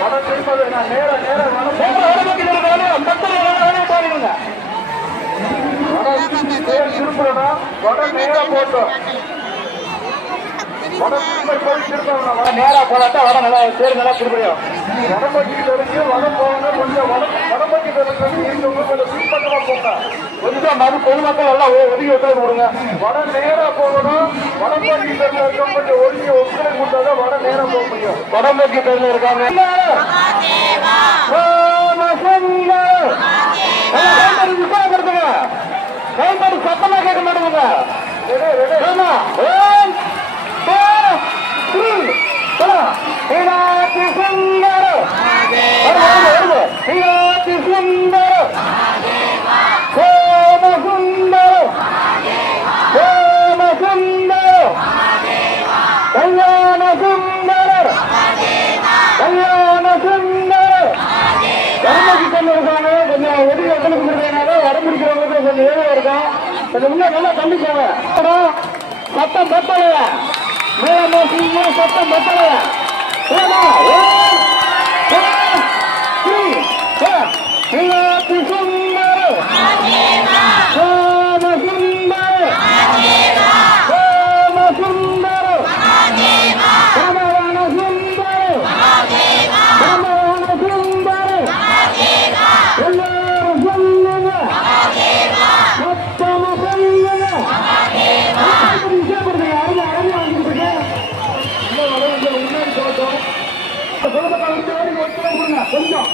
வடம் திருப்பது நேர வடபக்கி பாருங்க. வடம் திருப்பணும், வடம் நேரா போட்டோம். நேரா போடாட்டா வடம் நல்லா தேர் நல்லா திருப்பியும். வடம்பட்டி தெரிஞ்சு வடம் போகணும். கொஞ்சம் வடம்பட்டி தெரிஞ்சு கொஞ்சம் பின்பற்றமா போங்க. கொஞ்சம் மறு பொதுமக்கள் எல்லாம் ஒதுக்கி ஒத்துழைப்பு கொடுங்க. வடம் நேரா போகணும். வடம்பட்டி தெரிஞ்ச கொஞ்சம் ஒதுக்கி ஒத்துழைப்பு கொடுத்தாதான் வடம் நேரா போக முடியும். வடம்பட்டி தெரிஞ்ச இருக்காங்க. சத்தமா கேட்க மாட்டேங்க. நல்லா கண்டிப்பாங்க. சத்தம் பத்தலைய சத்தம் பத்தலைய கொஞ்சம்